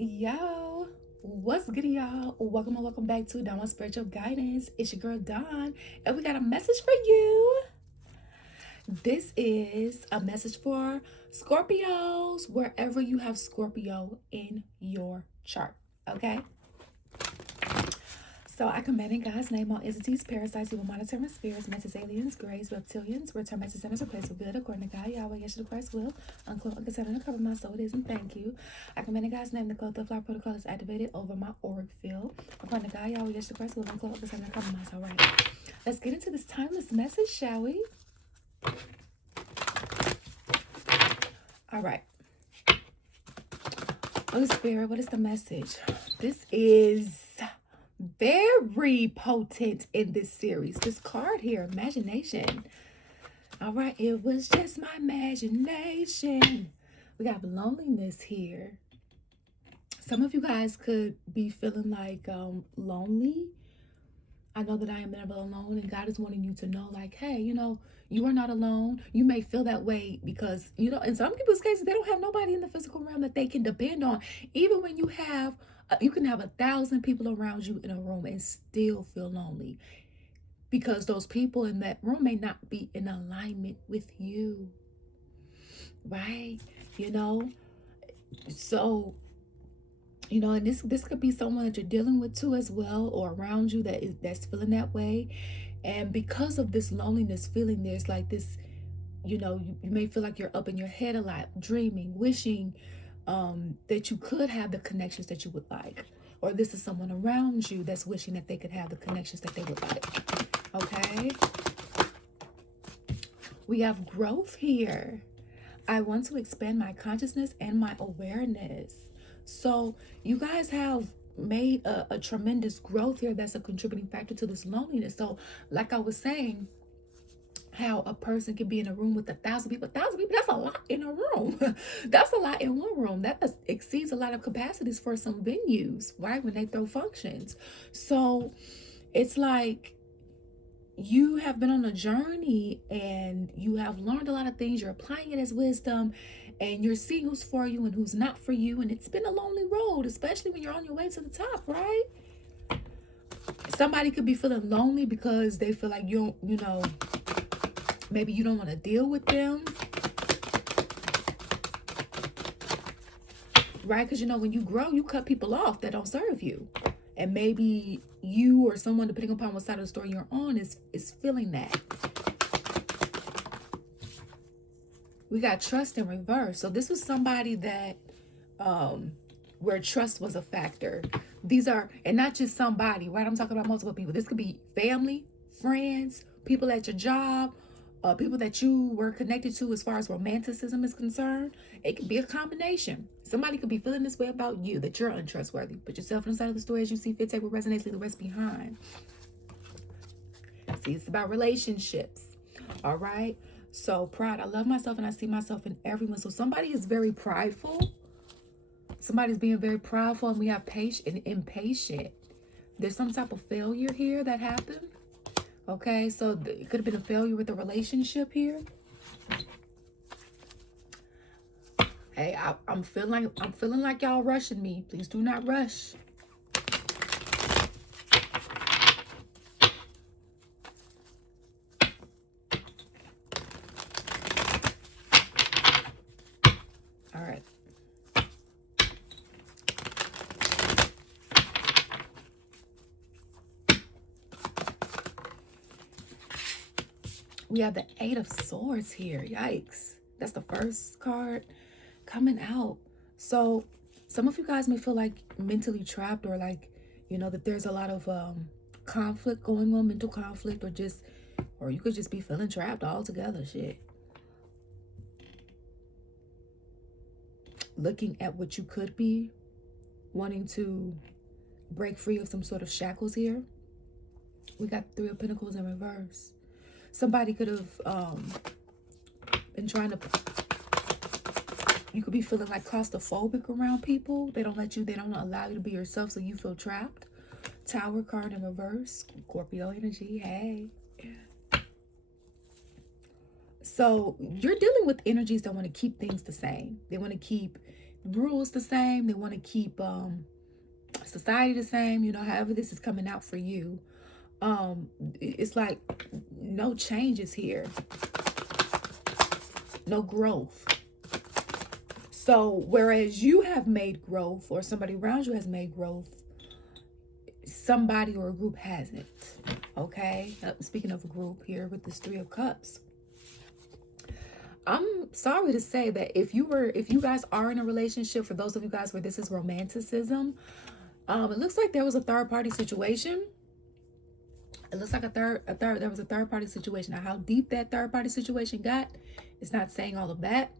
Yo, what's good, y'all? Welcome and welcome back to Dawn Spiritual Guidance. It's your girl Dawn, and we got a message for you. This is a message for Scorpios, wherever you have Scorpio in your chart. Okay? So I command in God's name all entities, parasites, evil monitoring spirits, mental aliens, grays, reptilians, return back to centers of place for good according to God, Yahweh, Yeshua Christ will, uncloak, unconsider, and cover my soul. It is and thank you. I command in God's name the cloth of fly protocol is activated over my auric field. According to God, Yahweh, Yeshua Christ will, uncloak, unconsider, and cover my soul. All right. Let's get into this timeless message, shall we? All right. Holy Spirit, what is the message? This is very potent in this series. This card here, imagination. All right, it was just my imagination. We got loneliness here. Some of you guys could be feeling like lonely. I know that I am never alone, and God is wanting you to know, like, hey, you are not alone. You may feel that way because, in some people's cases, they don't have nobody in the physical realm that they can depend on. Even when you can have 1,000 people around you in a room and still feel lonely because those people in that room may not be in alignment with you, right? So and this could be someone that you're dealing with too as well, or around you that's feeling that way. And because of this loneliness feeling, there's like this, you may feel like you're up in your head a lot, dreaming, wishing that you could have the connections that you would like, or this is someone around you that's wishing that they could have the connections that they would like. Okay, we have growth here. I want to expand my consciousness and my awareness. So you guys have made a tremendous growth here that's a contributing factor to this loneliness. So like I was saying, how a person can be in a room with 1,000 people, that's a lot in a room. That's a lot in one room. That exceeds a lot of capacities for some venues, right? When they throw functions. So it's like you have been on a journey and you have learned a lot of things. You're applying it as wisdom and you're seeing who's for you and who's not for you. And it's been a lonely road, especially when you're on your way to the top, right? Somebody could be feeling lonely because they feel like maybe you don't want to deal with them, right? Because when you grow, you cut people off that don't serve you. And maybe you or someone, depending upon what side of the story you're on, is feeling that. We got trust in reverse. So this was somebody that where trust was a factor. These are, and not just somebody, right? I'm talking about multiple people. This could be family, friends, people at your job, people that you were connected to as far as romanticism is concerned. It could be a combination. Somebody could be feeling this way about you, that you're untrustworthy. Put yourself on the side of the story as you see fit. Take what resonates, leave the rest behind. See, it's about relationships. All right. So pride. I love myself and I see myself in everyone. So somebody is very prideful. Somebody's being very prideful, and we have patient and impatient. There's some type of failure here that happened. Okay, so it could have been a failure with the relationship here. Hey, I'm feeling like y'all rushing me. Please do not rush. All right. We have the Eight of Swords here. Yikes. That's the first card coming out. So some of you guys may feel like mentally trapped, or like, that there's a lot of conflict going on, mental conflict, or you could just be feeling trapped altogether. Shit. Looking at what you could be, wanting to break free of some sort of shackles here. We got Three of Pentacles in reverse. Somebody could have been trying to, you could be feeling like claustrophobic around people. They don't allow you to be yourself, so you feel trapped. Tower card in reverse. Scorpio energy, hey. So you're dealing with energies that want to keep things the same. They want to keep rules the same. They want to keep society the same. However this is coming out for you. It's like no changes here. No growth. So whereas you have made growth, or somebody around you has made growth, somebody or a group hasn't. Okay, speaking of a group here with this 3 of Cups, I'm sorry to say that if you guys are in a relationship, for those of you guys where this is romanticism, it looks like there was a third party situation. It looks like there was a third party situation. Now, how deep that third party situation got, it's not saying all of that.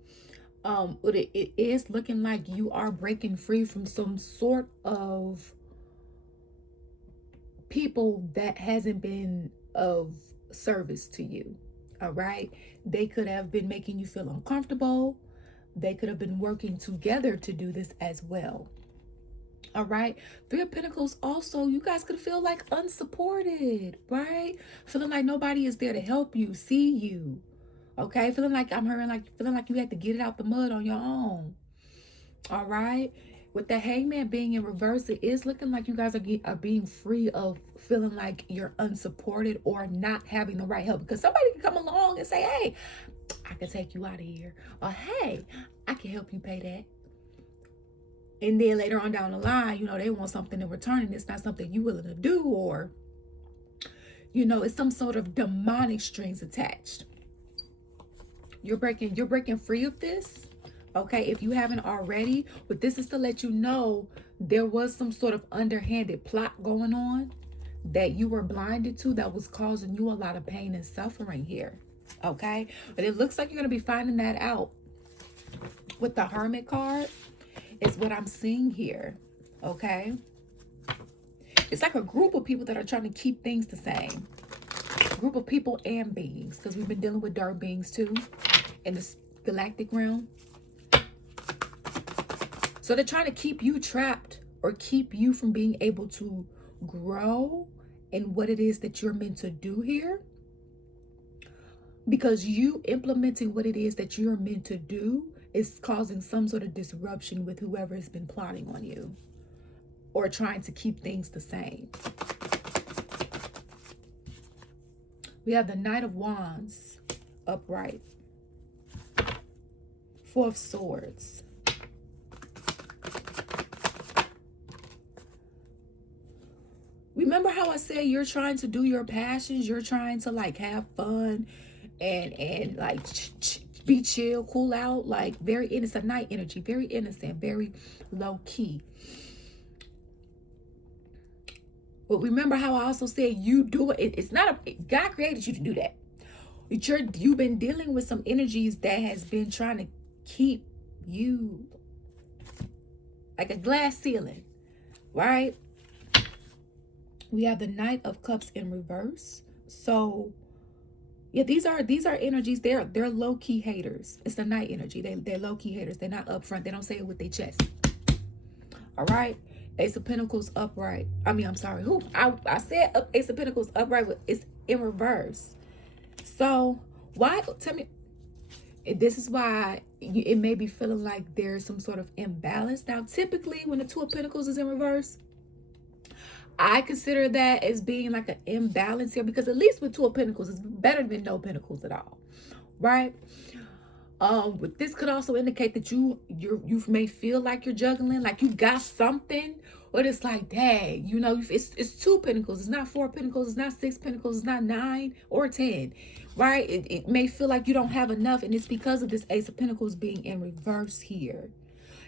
But it is looking like you are breaking free from some sort of people that hasn't been of service to you. All right. They could have been making you feel uncomfortable. They could have been working together to do this as well. All right. 3 of Pentacles also, you guys could feel like unsupported, right? Feeling like nobody is there to help you, see you. Okay. Feeling like feeling like you had to get it out the mud on your own. All right. With the Hangman being in reverse, it is looking like you guys are being free of feeling like you're unsupported or not having the right help. Because somebody can come along and say, hey, I can take you out of here. Or, hey, I can help you pay that. And then later on down the line, they want something in return and it's not something you willing to do. Or, it's some sort of demonic strings attached. You're breaking free of this. Okay, if you haven't already, but this is to let you know there was some sort of underhanded plot going on that you were blinded to that was causing you a lot of pain and suffering here. Okay, but it looks like you're going to be finding that out with the Hermit card. Is what I'm seeing here. Okay, it's like a group of people that are trying to keep things the same. Group of people and beings, because we've been dealing with dark beings too in this galactic realm. So they're trying to keep you trapped or keep you from being able to grow in what it is that you're meant to do here. Because you implementing what it is that you're meant to do is causing some sort of disruption with whoever has been plotting on you or trying to keep things the same. We have the Knight of Wands upright. 4 of Swords. Remember how I said you're trying to do your passions, you're trying to like have fun and like be chill, cool out, like very innocent, night energy, very innocent, very low key. But remember how I also said you do it. It's not God created you to do that. You've been dealing with some energies that has been trying to keep you like a glass ceiling, right? We have the Knight of Cups in reverse. So yeah, these are energies. They're low-key haters. It's the night energy. They're low-key haters. They're not upfront. They don't say it with their chest. All right. Ace of Pentacles upright. I'm sorry. I said Ace of Pentacles upright, but it's in reverse. So why? Tell me. This is why it may be feeling like there's some sort of imbalance. Now, typically, when the Two of Pentacles is in reverse, I consider that as being like an imbalance here, because at least with Two of Pentacles, it's better than no Pentacles at all, right? But this could also indicate that you may feel like you're juggling, like you got something, but it's like, dang, it's 2 Pentacles. It's not 4 Pentacles. It's not 6 Pentacles. It's not 9 or 10, right? It may feel like you don't have enough, and it's because of this Ace of Pentacles being in reverse here.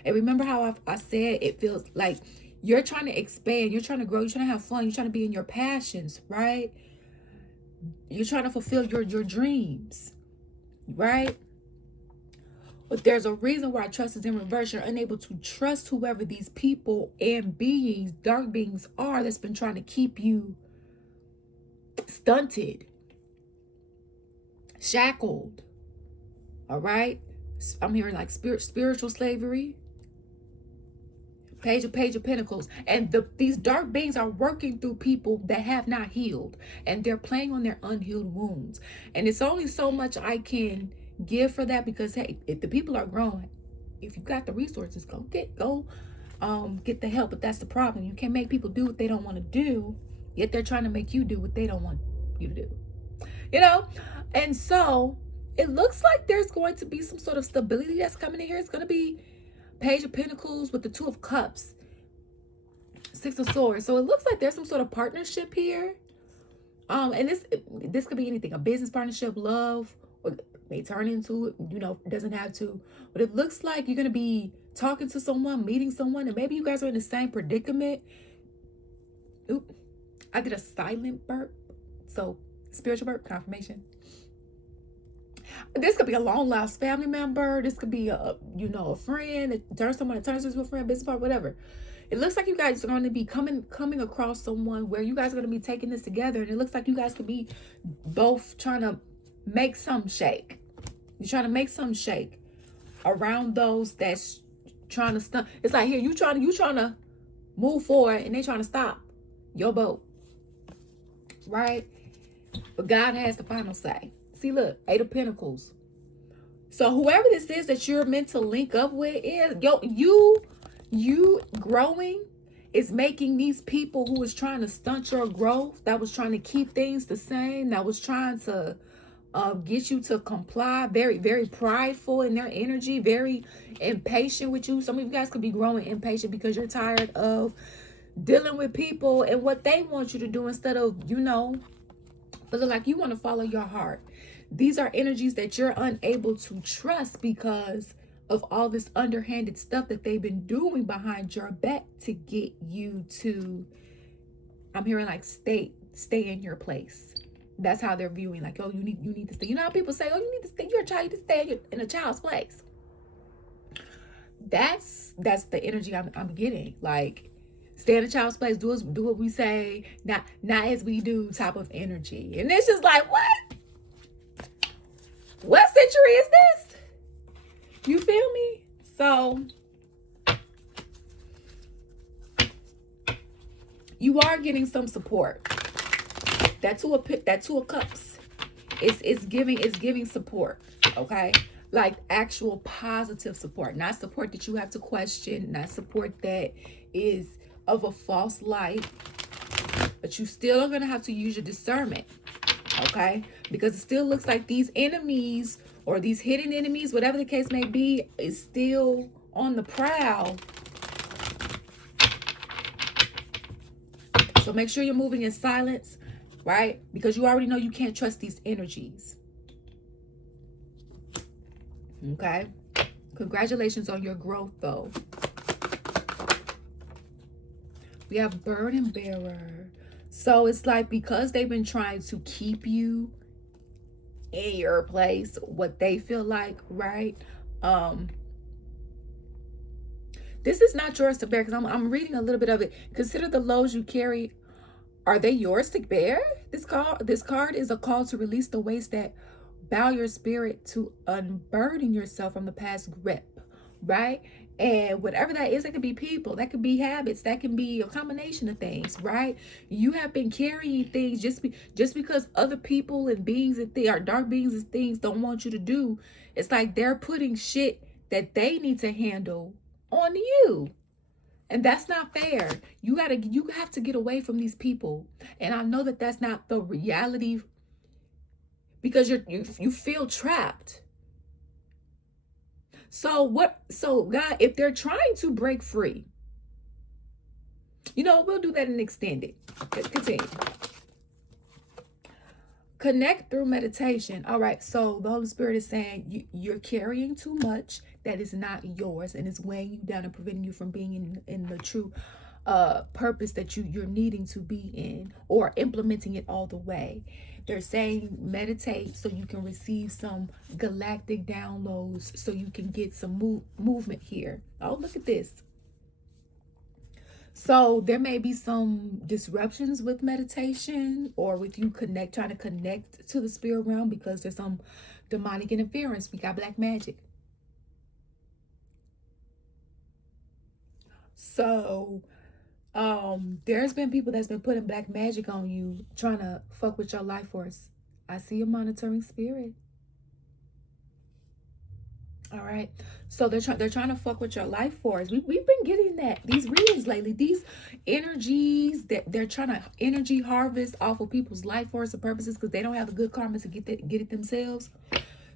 And remember how I said it feels like you're trying to expand, you're trying to grow, you're trying to have fun, you're trying to be in your passions, right? You're trying to fulfill your dreams, right? But there's a reason why trust is in reverse. You're unable to trust whoever these people and beings, dark beings are, that's been trying to keep you stunted, shackled, all right? I'm hearing like spiritual slavery. Page of Pentacles. And these dark beings are working through people that have not healed. And they're playing on their unhealed wounds. And it's only so much I can give for that, because, hey, if the people are growing, if you got the resources, go get the help. But that's the problem. You can't make people do what they don't want to do, yet they're trying to make you do what they don't want you to do. You know? And so it looks like there's going to be some sort of stability that's coming in here. It's going to be Page of Pentacles with the Two of Cups, Six of Swords. So it looks like there's some sort of partnership here. And this could be anything, a business partnership, love, or may turn into it, it doesn't have to. But it looks like you're going to be talking to someone, meeting someone, and maybe you guys are in the same predicament. Oop, I did a silent burp. So spiritual burp, confirmation. This could be a long lost family member. This could be a friend that turns into a friend, business partner, whatever. It looks like you guys are going to be coming across someone where you guys are going to be taking this together. And it looks like you guys could be both trying to make some shake. You're trying to make some shake around those that's trying to stop. It's like, here, you trying to move forward and they trying to stop your boat. Right? But God has the final say. See, look, Eight of Pentacles. So whoever this is that you're meant to link up with is, you growing is making these people who was trying to stunt your growth, that was trying to keep things the same, that was trying to get you to comply, very, very prideful in their energy, very impatient with you. Some of you guys could be growing impatient because you're tired of dealing with people and what they want you to do instead of, feeling like you want to follow your heart. These are energies that you're unable to trust because of all this underhanded stuff that they've been doing behind your back to get you to, I'm hearing like stay in your place. That's how they're viewing, like, oh, you need to stay. You know how people say, oh, you need to stay, you're a child, you need to stay in a child's place. That's the energy I'm getting. Like, stay in a child's place, do what we say, not as we do type of energy. And it's just like, what century is this? You feel me? So you are getting some support. That two of cups is giving support. Okay, like actual positive support, not support that you have to question, not support that is of a false light. But you still are gonna have to use your discernment. Okay, because it still looks like these enemies or these hidden enemies, whatever the case may be, is still on the prowl. So make sure you're moving in silence, right? Because you already know you can't trust these energies. Okay? Congratulations on your growth, though. We have burden bearer. So it's like, because they've been trying to keep you in your place, what they feel like, right? This is not yours to bear, because I'm reading a little bit of it. Consider the loads you carry. Are they yours to bear? This card is a call to release the weights that bow your spirit, to unburden yourself from the past grip, right? And whatever that is, that could be people, that could be habits, that can be a combination of things, right? You have been carrying things just because other people and beings and things, or dark beings and things, don't want you to do. It's like they're putting shit that they need to handle on you. And that's not fair. You have to get away from these people. And I know that that's not the reality, because you feel trapped. So God, if they're trying to break free, we'll do that in extended. Continue. Connect through meditation. All right, so the Holy Spirit is saying you're carrying too much that is not yours, and it's weighing you down and preventing you from being in the true purpose that you're needing to be in, or implementing it all the way. They're saying meditate so you can receive some galactic downloads, so you can get some movement here. Oh, look at this. So there may be some disruptions with meditation, or with you trying to connect to the spirit realm, because there's some demonic interference. We got black magic. So there's been people that's been putting black magic on you, trying to fuck with your life force. I see a monitoring spirit. All right. So they're trying to fuck with your life force. We've been getting these readings lately. These energies that they're trying to energy harvest off of people's life force and purposes because they don't have the good karma to get it themselves.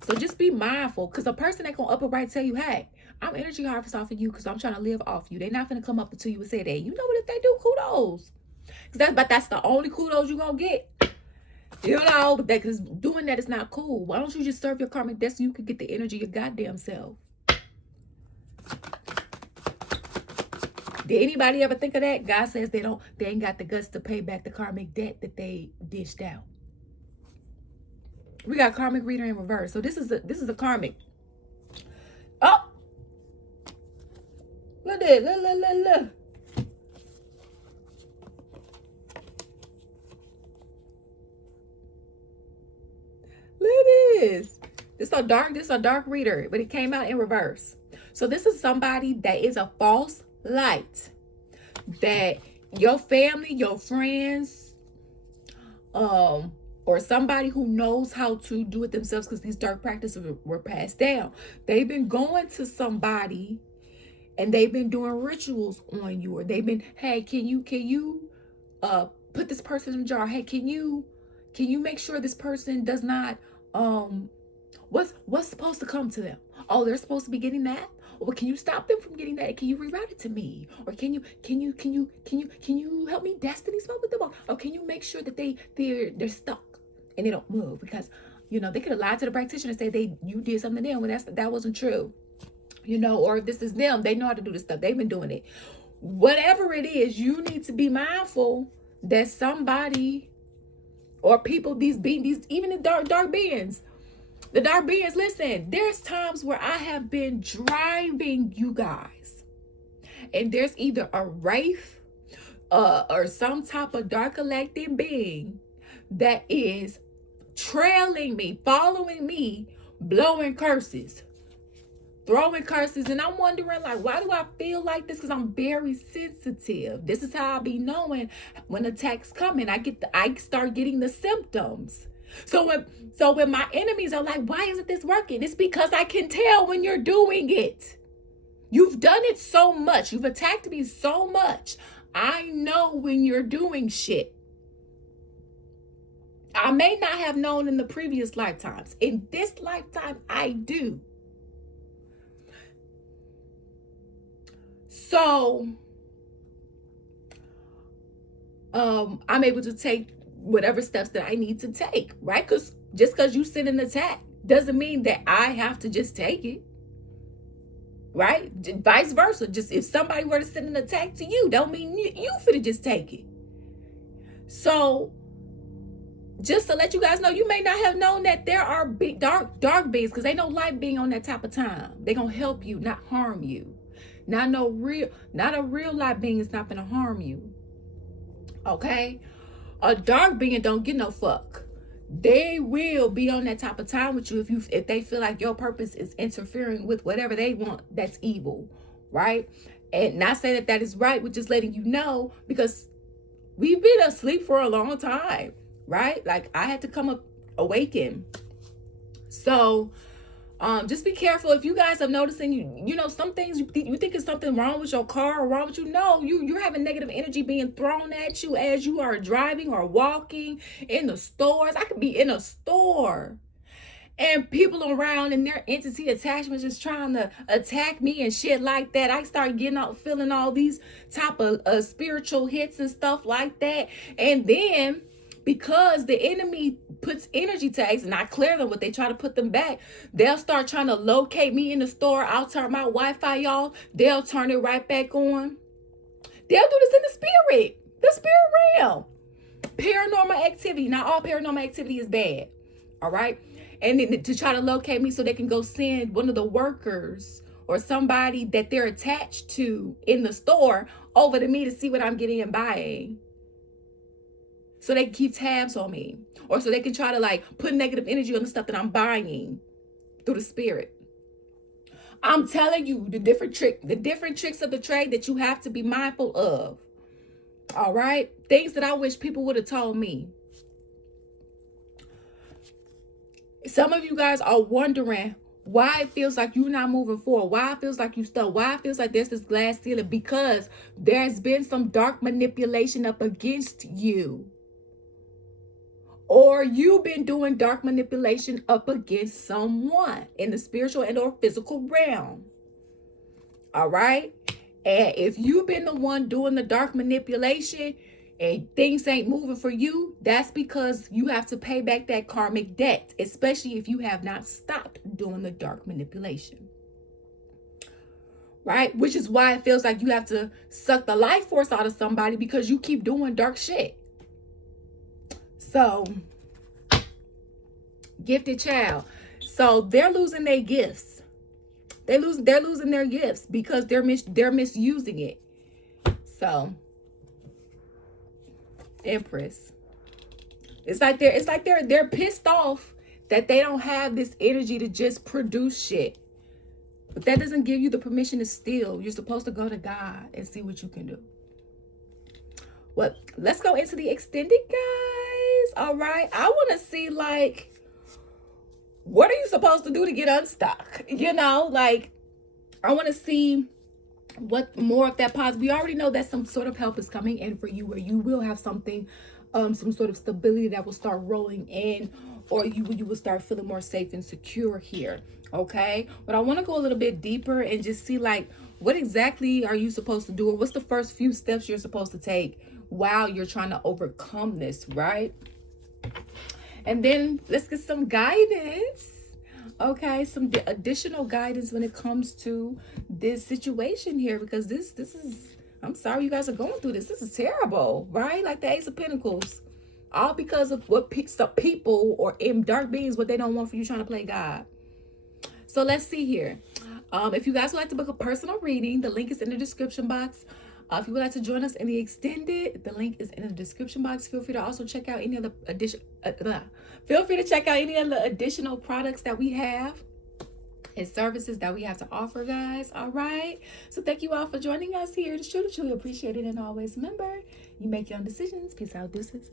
So just be mindful, because a person ain't gonna up and right tell you, hey, I'm energy harvest off of you because I'm trying to live off you. They're not gonna come up to you and say that. You know what? If they do, kudos. But that's the only kudos you gonna get. You know, but because doing that is not cool. Why don't you just serve your karmic destiny? You could get the energy of your goddamn self. Did anybody ever think of that? God says they ain't got the guts to pay back the karmic debt that they dished out. We got karmic reader in reverse. So this is a karmic. Oh, look at it. Look. Look at this. This is a dark reader, but it came out in reverse. So this is somebody that is a false light. That your family, your friends, or somebody who knows how to do it themselves, because these dark practices were passed down. They've been going to somebody and they've been doing rituals on you, or they've been, hey, can you put this person in a jar? Hey, can you make sure this person does not what's supposed to come to them? Oh, they're supposed to be getting that? Or can you stop them from getting that? Can you reroute it to me? Or can you help me destiny spell with them? Or can you make sure that they're stuck and they don't move? Because they could have lied to the practitioner and say you did something to them when that wasn't true. Or if this is them, they know how to do this stuff. They've been doing it. Whatever it is, you need to be mindful that somebody or people, these even the dark beings. The dark beings, listen, there's times where I have been driving you guys, and there's either a wraith or some type of dark elected being that is trailing me, following me, blowing curses, throwing curses. And I'm wondering, like, why do I feel like this? Because I'm very sensitive. This is how I be knowing when attacks coming. I start getting the symptoms. So when my enemies are like, why isn't this working? It's because I can tell when you're doing it. You've done it so much. You've attacked me so much. I know when you're doing shit. I may not have known in the previous lifetimes. In this lifetime, I do. So, I'm able to take whatever steps that I need to take, right? Because just because you send an attack doesn't mean that I have to just take it, right? Vice versa. Just if somebody were to send an attack to you, don't mean you finna just take it. So, just to let you guys know, you may not have known that there are big dark beings, because they don't like being on that type of time. They're gonna help you, not harm you. Not a real light being is not gonna harm you. Okay? A dark being don't get no fuck. They will be on that type of time with you if they feel like your purpose is interfering with whatever they want that's evil, right? And not say that is right, we're just letting you know, because we've been asleep for a long time, right? Like, I had to come up awaken. So just be careful. If you guys are noticing, you know, some things you think is something wrong with your car or wrong with you. No, you're having negative energy being thrown at you as you are driving or walking in the stores. I could be in a store and people around and their entity attachments just trying to attack me and shit like that. I start feeling all these type of spiritual hits and stuff like that. And then, because the enemy puts energy tags and I clear them, but they try to put them back, they'll start trying to locate me in the store. I'll turn my Wi-Fi off. They'll turn it right back on. They'll do this in the spirit realm. Paranormal activity. Not all paranormal activity is bad. All right. And then to try to locate me so they can go send one of the workers or somebody that they're attached to in the store over to me to see what I'm getting and buying. So they can keep tabs on me. Or so they can try to like put negative energy on the stuff that I'm buying through the spirit. I'm telling you the different tricks of the trade that you have to be mindful of. All right? Things that I wish people would have told me. Some of you guys are wondering Why it feels like you're not moving forward, why it feels like you stuck, why it feels like there's this glass ceiling, because there's been some dark manipulation up against you. Or you've been doing dark manipulation up against someone in the spiritual and or physical realm. All right. And if you've been the one doing the dark manipulation and things ain't moving for you, that's because you have to pay back that karmic debt, especially if you have not stopped doing the dark manipulation. Right? Which is why it feels like you have to suck the life force out of somebody, because you keep doing dark shit. So, gifted child. So they're losing their gifts. They're losing their gifts because they're misusing it. So, Empress. It's like they're pissed off that they don't have this energy to just produce shit. But that doesn't give you the permission to steal. You're supposed to go to God and see what you can do. Well, let's go into the extended, guys. All right. I want to see, like, what are you supposed to do to get unstuck? You know, like, I want to see what more of that positive. We already know that some sort of help is coming in for you, where you will have something, some sort of stability that will start rolling in, or you will start feeling more safe and secure here. Okay. But I want to go a little bit deeper and just see, like, what exactly are you supposed to do, or what's the first few steps you're supposed to take while you're trying to overcome this, right? And then let's get some guidance. Okay, some additional guidance when it comes to this situation here, because this is, I'm sorry you guys are going through this. This is terrible, right? Like the Ace of Pentacles. All because of what some people or dark beings, what they don't want for you trying to play God. So let's see here. If you guys would like to book a personal reading, the link is in the description box. If you would like to join us in the extended, the link is in the description box. Feel free to also check out any other additional products that we have and services that we have to offer, guys. All right. So thank you all for joining us here. It's truly, truly appreciated. And always remember, you make your own decisions. Peace out, deuces.